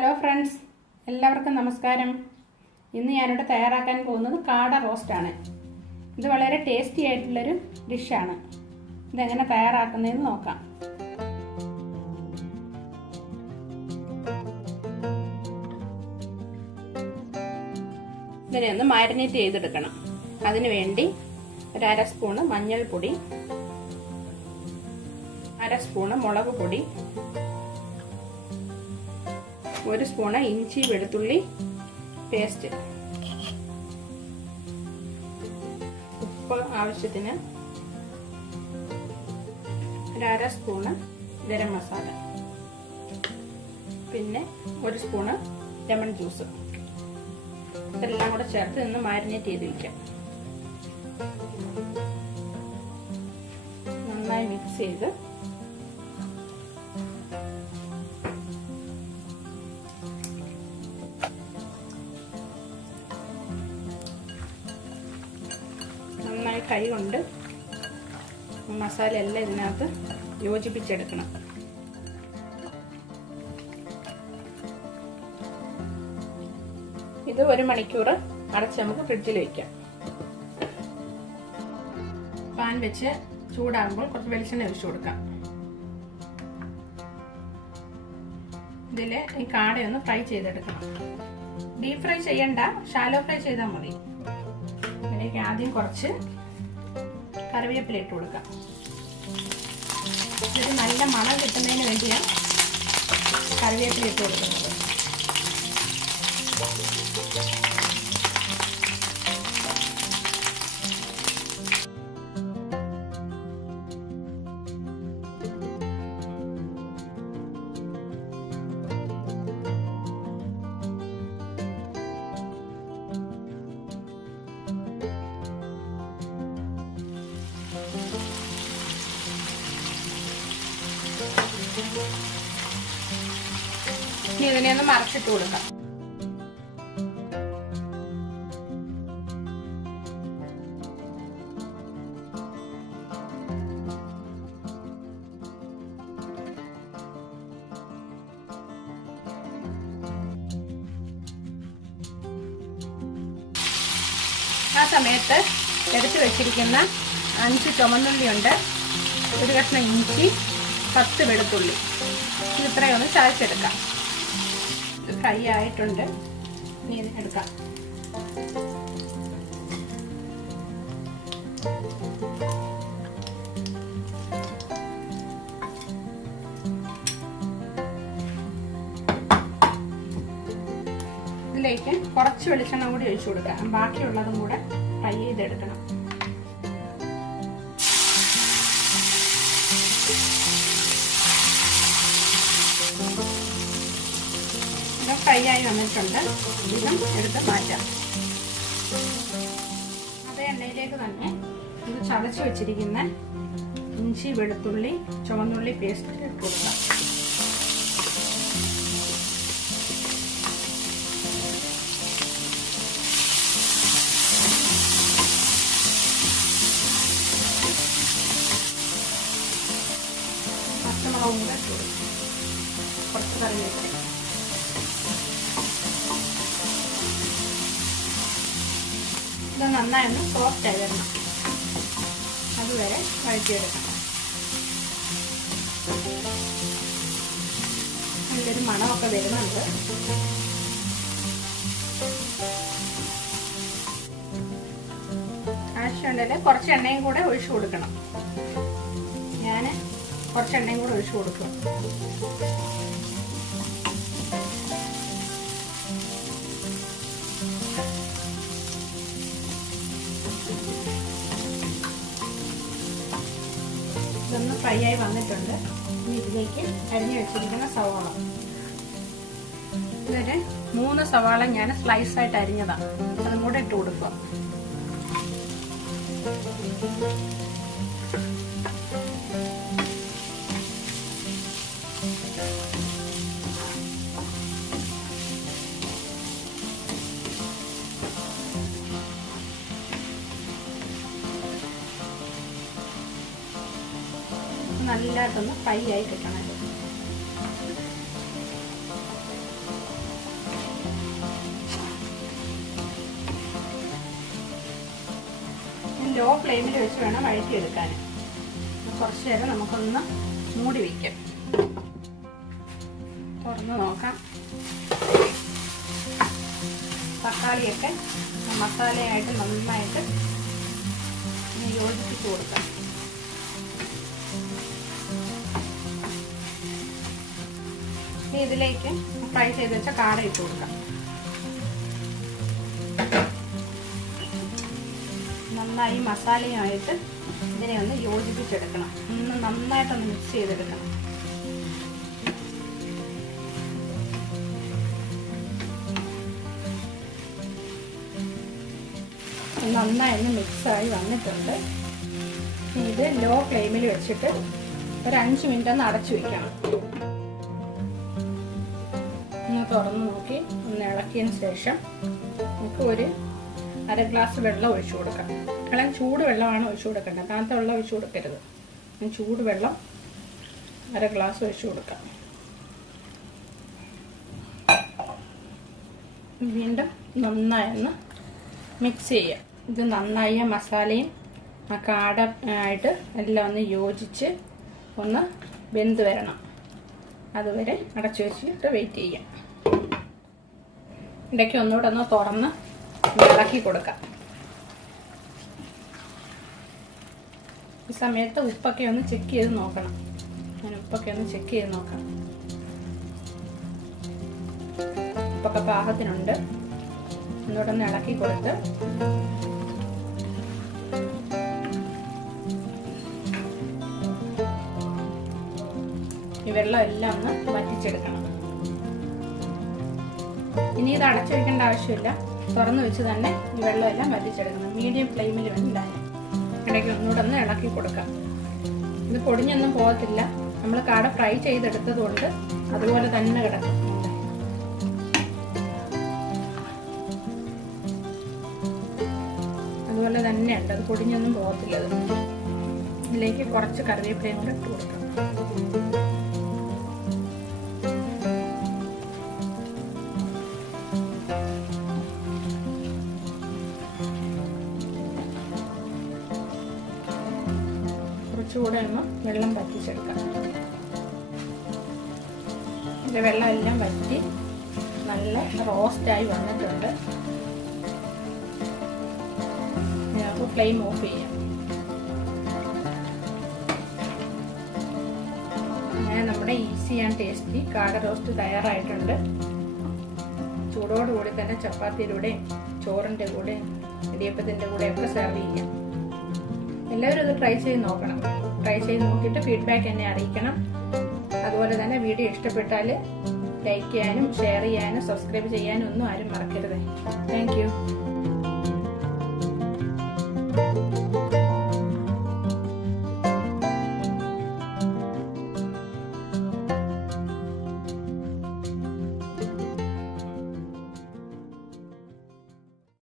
Hello friends, എല്ലാവർക്കും നമസ്കാരം. ഇന്ന് ഞാനിവിടെ തയ്യാറാക്കാൻ പോകുന്നത് കാട റോസ്റ്റാണ്. ഇത് വളരെ ടേസ്റ്റി ആയിട്ടുള്ളൊരു ഡിഷാണ്. ഇതെങ്ങനെ തയ്യാറാക്കുന്നതെന്ന് നോക്കാം. ഇതിനെ ഒന്ന് മാരിനേറ്റ് ചെയ്തെടുക്കണം. അതിനു വേണ്ടി ഒരു അര സ്പൂണ് മഞ്ഞൾപ്പൊടി, അര സ്പൂണ് മുളക് പൊടി, ഒരു സ്പൂണ് ഇഞ്ചി വെളുത്തുള്ളി പേസ്റ്റ്, ഉപ്പ് ആവശ്യത്തിന്, ഒരു അര സ്പൂണ് ഗരം മസാല, പിന്നെ ഒരു സ്പൂണ് ലെമൺ ജ്യൂസ്. ഇതെല്ലാം കൂടെ ചേർത്ത് നിന്ന് മാരിനേറ്റ് ചെയ്ത് വയ്ക്കാം. നന്നായി മിക്സ് ചെയ്ത് നന്നായി കൈ കൊണ്ട് മസാല എല്ലാം ഇതിനകത്ത് യോജിപ്പിച്ചെടുക്കണം. ഇത് 1 മണിക്കൂർ അടച്ച് നമുക്ക് ഫ്രിഡ്ജിൽ വെക്കാം. പാൻ വെച്ച് ചൂടാകുമ്പോൾ കുറച്ച് വെളിച്ചെണ്ണ ഒഴിച്ചു കൊടുക്കാം. ഇതിൽ ഈ കാടയൊന്ന് ഫ്രൈ ചെയ്തെടുക്കണം. ഡീപ് ഫ്രൈ ചെയ്യണ്ട, ഷാലോ ഫ്രൈ ചെയ്താൽ മതി. ഇതിലേക്ക് ആദ്യം കുറച്ച് കറിവേപ്പില ഇട്ട് കൊടുക്കാം. ഇത് നല്ല മണം കിട്ടുന്നതിന് വേണ്ടിയാണ് കറിവേപ്പില ഇട്ട് കൊടുക്കുന്നത്. ഇനി ഇതിനെ ഒന്ന് മറച്ചിട്ട് കൊടുക്കാം. ആ സമയത്ത് എടുത്തു വെച്ചിരിക്കുന്ന 5 ചുമന്നുള്ളിയുണ്ട്, ഒരു കഷ്ണം ഇഞ്ചി, 10 വെളുത്തുള്ളി. ഇത് ഇത്രയൊന്ന് ചതച്ചെടുക്കാം. ഇത് ഫ്രൈ ആയിട്ടുണ്ട്. ഇനി ഇതിനെടുക്കാം. ഇതിലേക്ക് കുറച്ച് വെളിച്ചെണ്ണ കൂടി ഒഴിച്ചു കൊടുക്കാം. ബാക്കിയുള്ളതും കൂടെ ഫ്രൈ ചെയ്തെടുക്കണം. ഫ്രൈ ആയി വന്നിട്ടുണ്ട്. ഇതും എടുത്ത് മാറ്റാം. അതേ എണ്ണയിലേക്ക് തന്നെ ഇത് ചതച്ച് വെച്ചിരിക്കുന്ന ഇഞ്ചി വെളുത്തുള്ളി ചുവന്നുള്ളി പേസ്റ്റ് ഇട്ട് കൊടുക്കാം. പച്ചമുളകും കൂടെ ഇട്ട് കൊടുക്കാം. കുറച്ച് കറിവേപ്പില. ഇത് നന്നായി ഒന്ന് സോഫ്റ്റ് ആയി വരണം. അതുവരെ വഴറ്റിയെടുക്കണം. നല്ലൊരു മണമൊക്കെ വരുന്നുണ്ട്. ആവശ്യമുണ്ടെങ്കിൽ കുറച്ച് എണ്ണയും കൂടെ ഒഴിച്ചു കൊടുക്കണം. ഞാൻ കുറച്ച് എണ്ണയും കൂടെ ഒഴിച്ചു കൊടുക്കും. ഇതൊന്ന് ഫ്രൈ ആയി വന്നിട്ടുണ്ട്. ഇനി ഇതിലേക്ക് അരിഞ്ഞു വെച്ചിരിക്കുന്ന സവാള, ഇതൊരു 3 സവാള ഞാൻ സ്ലൈസ് ആയിട്ട് അരിഞ്ഞതാണ്. അതും കൂടെ ഇട്ട് കൊടുക്കുക. നല്ലതായിട്ടൊന്ന് ഫ്രൈ ആയി കിട്ടണം. ലോ ഫ്ലെയിമിൽ വെച്ച് വേണം വഴറ്റിയെടുക്കാൻ. കുറച്ച് നേരം നമുക്കൊന്ന് മൂടി വയ്ക്കാം. തുറന്ന് നോക്കാം. തക്കാളിയൊക്കെ മസാലയായിട്ട് നന്നായിട്ട് യോജിപ്പിച്ച് കൊടുക്കാം. ഇനി ഇതിലേക്ക് ഫ്രൈ ചെയ്ത് വെച്ച കാട ഇട്ട് കൊടുക്കാം. നന്നായി മസാലയുമായിട്ട് ഇതിനെ ഒന്ന് യോജിപ്പിച്ചെടുക്കണം. നന്നായിട്ടൊന്ന് മിക്സ് ചെയ്തെടുക്കണം. നന്നായി ഒന്ന് മിക്സായി വന്നിട്ടുണ്ട്. ഇത് ലോ ഫ്ലെയിമിൽ വെച്ചിട്ട് ഒരു 5 മിനിറ്റ് ഒന്ന് അടച്ചു വെക്കണം. ഒന്ന് തുറന്ന് നോക്കി ഒന്ന് ഇളക്കിയതിന് ശേഷം നമുക്ക് ഒരു 1/2 ഗ്ലാസ് വെള്ളം ഒഴിച്ചു കൊടുക്കാം. കാരണം ചൂട് വെള്ളമാണ് ഒഴിച്ചു കൊടുക്കേണ്ടത്, തണുത്ത വെള്ളം ഒഴിച്ചു കൊടുക്കരുത്. ചൂട് വെള്ളം 1/2 ഗ്ലാസ് ഒഴിച്ചു കൊടുക്കാം. വീണ്ടും നന്നായി ഒന്ന് മിക്സ് ചെയ്യാം. ഇത് നന്നായി മസാലയും ആ കാട ആയിട്ട് എല്ലാം ഒന്ന് യോജിച്ച് ഒന്ന് വെന്ത് വരണം. അതുവരെ അടച്ചു വെച്ചിട്ട് വെയിറ്റ് ചെയ്യാം. ഇടയ്ക്ക് ഒന്നുകൂടെ ഒന്ന് തുറന്ന് ഇളക്കി കൊടുക്കാം. ഈ സമയത്ത് ഉപ്പൊക്കെ ഒന്ന് ചെക്ക് ചെയ്ത് നോക്കണം. ഞാൻ ഉപ്പൊക്കെ ഒന്ന് ചെക്ക് ചെയ്ത് നോക്കാം. ഉപ്പൊക്കെ പാകത്തിനുണ്ട്. ഒന്നുകൂടെ ഒന്ന് ഇളക്കി കൊടുത്ത് ഈ വെള്ളം എല്ലാം ഒന്ന് വറ്റിച്ചെടുക്കണം. ഇനി ഇത് അടച്ചു വെക്കേണ്ട ആവശ്യമില്ല. തുറന്നു വെച്ച് തന്നെ ഈ വെള്ളം എല്ലാം വറ്റിച്ചെടുക്കണം. മീഡിയം ഫ്ലെയിമിൽ വേണ്ടായി. ഇടയ്ക്ക് ഒന്നുകൂടെ ഒന്ന് ഇളക്കി കൊടുക്കാം. ഇത് പൊടിഞ്ഞൊന്നും പോകത്തില്ല. നമ്മൾ കാട ഫ്രൈ ചെയ്തെടുത്തത് കൊണ്ട് അതുപോലെ തന്നെ കിടക്കും. അതുപോലെ തന്നെ ഉണ്ട്. അത് പൊടിഞ്ഞൊന്നും പോകത്തില്ല. ഇതിലേക്ക് കുറച്ച് കറിവേപ്പിലയും കൂടെ ഇട്ട് കൊടുക്കാം. കുറച്ചുകൂടെ ഒന്ന് വെള്ളം വറ്റിച്ചെടുക്കാം. ഇതിൻ്റെ വെള്ളം എല്ലാം വറ്റി നല്ല റോസ്റ്റായി വന്നിട്ടുണ്ട്. നമുക്ക് ഫ്ലെയിം ഓഫ് ചെയ്യാം. അങ്ങനെ നമ്മുടെ ഈസി ആൻഡ് ടേസ്റ്റി കാട റോസ്റ്റ് തയ്യാറായിട്ടുണ്ട്. ചൂടോടുകൂടി തന്നെ ചപ്പാത്തിയിലൂടെയും ചോറിൻ്റെ കൂടെയും ഇടിയപ്പത്തിൻ്റെ കൂടെയൊക്കെ സെർവ് ചെയ്യാം. എല്ലാവരും ഇത് ട്രൈ ചെയ്ത് നോക്കണം. ട്രൈ ചെയ്ത് നോക്കിയിട്ട് ഫീഡ്ബാക്ക് എന്നെ അറിയിക്കണം. അതുപോലെ തന്നെ വീഡിയോ ഇഷ്ടപ്പെട്ടാൽ ലൈക്ക് ചെയ്യാനും ഷെയർ ചെയ്യാനും സബ്സ്ക്രൈബ് ചെയ്യാനും ഒന്നും ആരും മറക്കരുത്. Thank you.